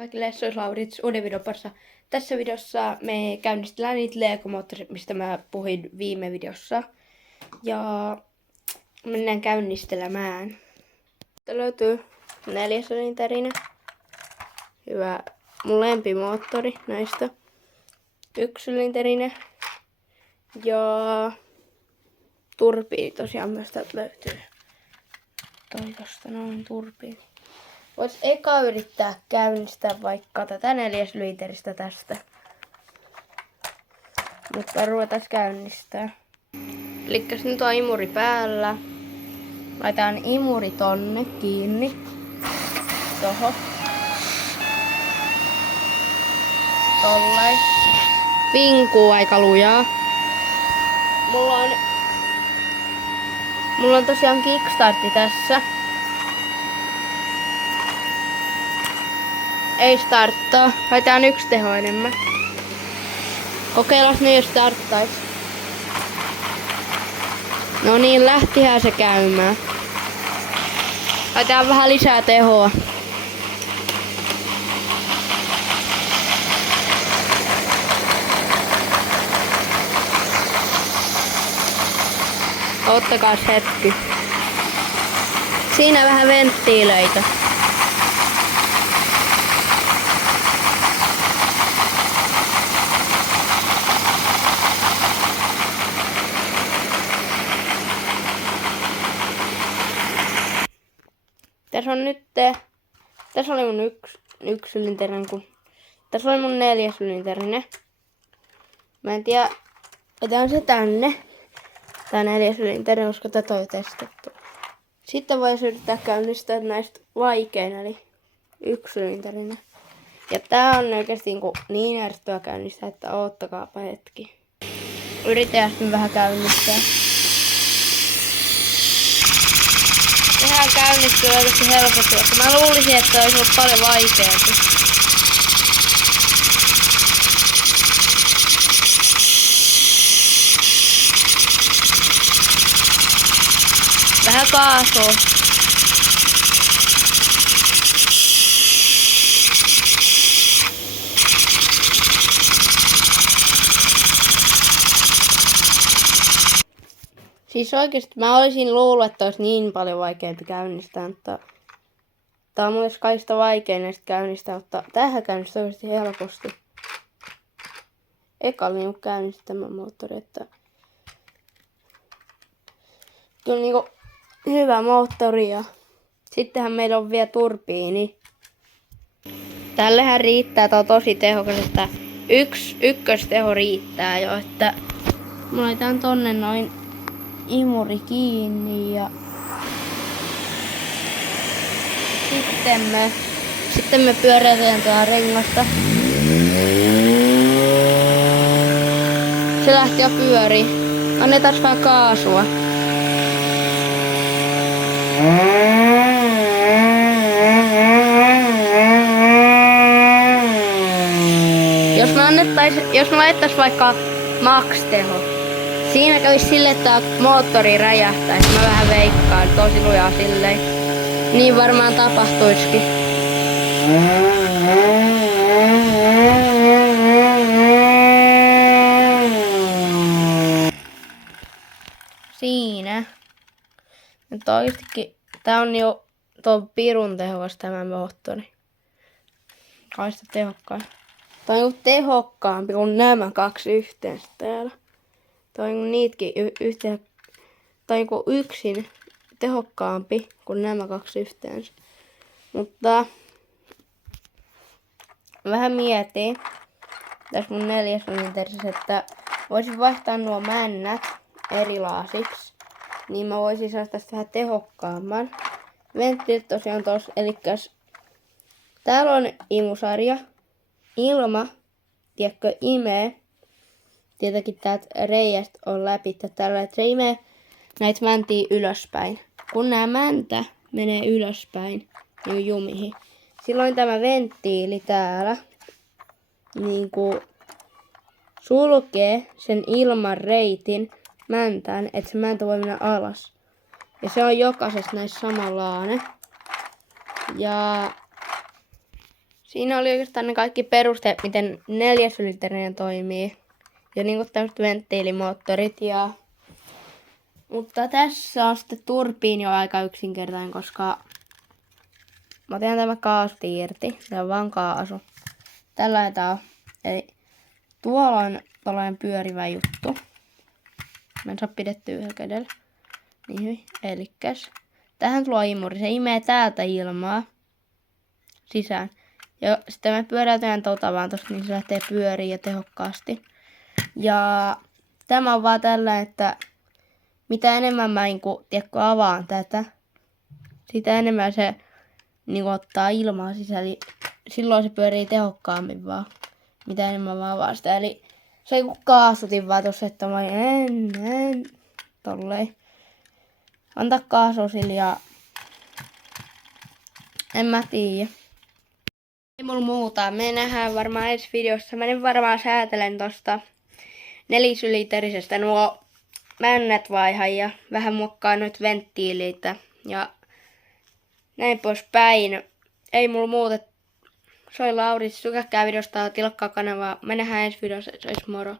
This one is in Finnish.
Kaikille, se olisi Laurits uuden videon parissa. Tässä videossa me käynnistellään niitä Lego-moottoreita, mistä mä puhuin viime videossa. Ja mennään käynnistelemään. Tästä löytyy 4-sylinterinen. Hyvä. Mun lempimoottori näistä. 1-sylinterinen. Ja turbiini tosiaan myös täältä löytyy. Tosta noin turbiini. Vois eka yrittää käynnistää vaikka tätä 4-sylinteristä tästä. Mutta ruvetaan käynnistää. Elikkäs nyt on imuri päällä. Laitetaan imuri tonne kiinni. Toho. Tollain. Vinkuu aika lujaa. Mulla on tosiaan kickstartti tässä. Ei starttaa. Laitetaan 1 teho enemmän. Kokeillaan nyt, jos starttais. No niin, lähtihän se käymään. Laitetaan vähän lisää tehoa. Ottakaa hetki. Siinä vähän venttiileitä. Tässä on nyt, tässä oli mun 1-sylinterinen, tässä oli mun 4-sylinterinen. Mä en tiedä, otetaan se tänne. Tää 4-sylinterinen, koska tätä on jo testattu. Sitten voisi yrittää käynnistää näistä vaikein, eli 1-sylinterinen. Ja tää on oikeesti niin ärsyttävää käynnistää, että oottakaapa hetki. Yritetään sitten vähän käynnistää. Sehän käynnistyy oikeesti helposti, mutta mä luulisin, että olisi ollut paljon vaikeampi. Vähän kaasua. Siis oikeesti mä olisin luullut, että olisi niin paljon vaikeampi käynnistää, mutta tää on mulle kaikista vaikein näistä käynnistää, mutta tämähän käynnistää oikeesti helposti. Eka oli käynnistämään moottori, että kyllä hyvä moottori ja sittenhän meillä on vielä turbiini. Tällähän riittää, tää on tosi tehokas, että ykkösteho riittää jo, että mä laitan tonne noin imuri kiinni ja sitten me pyöräytetään tätä rengasta. Se lähti jo pyörii. Annetaan vähän kaasua. Jos mä laittais vaikka max-teho, siinä kävisi silleen, että moottori räjähtäisi. Mä vähän veikkaan, tosi lujaa silleen. Niin varmaan tapahtuisikin. Siinä. Nyt oikeestikin, tää on jo tuon pirun tehokas tämä moottori. Kaista tehokkaan. Tää on tehokkaampi kuin nämä 2 yhteensä täällä. Tää on niitäkin yhteen. Tää on yksin tehokkaampi kuin nämä 2 yhteensä. Mutta vähän mietin tässä mun 4-sylinterissä, että voisin vaihtaa nuo männät erilaisiksi. Niin mä voisin saada tästä vähän tehokkaamman. Venttiilit tosiaan tossa, elikkäs täällä on imusarja. Ilma, tiedätkö, imee. Tietenkin täältä reiästä on läpi tällä, että se imee näitä mäntiä ylöspäin. Kun nämä mäntä menee ylöspäin niin jumihin, silloin tämä venttiili täällä sulkee sen ilman reitin mäntään, että se mäntä voi mennä alas. Ja se on jokaisessa näissä samanlainen. Ja Siinä oli oikeastaan ne kaikki perusteet, miten 4-sylinterinen toimii. Ja niinku tämmöiset venttiilimoottorit. Mutta tässä on sitten turbiini jo aika yksinkertainen, koska mä otan tämä kaasut irti. Se on vaan kaasu. Tällainen tää on. Eli tuolla on tällainen pyörivä juttu. Mä en saa pidettyä yhdellä kädellä. Niin hyvin. Elikkäs. Tähän tulee imuri. Se imee täältä ilmaa sisään. Ja sitten me pyöräytään vaan tosta, niin se lähtee pyöriin ja tehokkaasti. Ja tämä on vaan tällä, että mitä enemmän mä avaan tätä, sitä enemmän se ottaa ilmaa sisään. Eli silloin se pyörii tehokkaammin vaan, mitä enemmän mä avaan sitä. Eli se ei kun kaasutin vaan tossa, että mä tolleen. Antaa kaasua sille ja en mä tiedä. Ei mulla muuta. Me nähdään varmaan ensi videossa. Mä nyt varmaan säätelen tosta 4-syliterisestä nuo männät vaihan ja vähän muokkaa noita venttiileitä ja näin poispäin. Ei mulla muuta. Soi Lauri, tykätkää videosta, tilakkaa kanavaa. Me nähdään ensi videossa. Se olisi moro.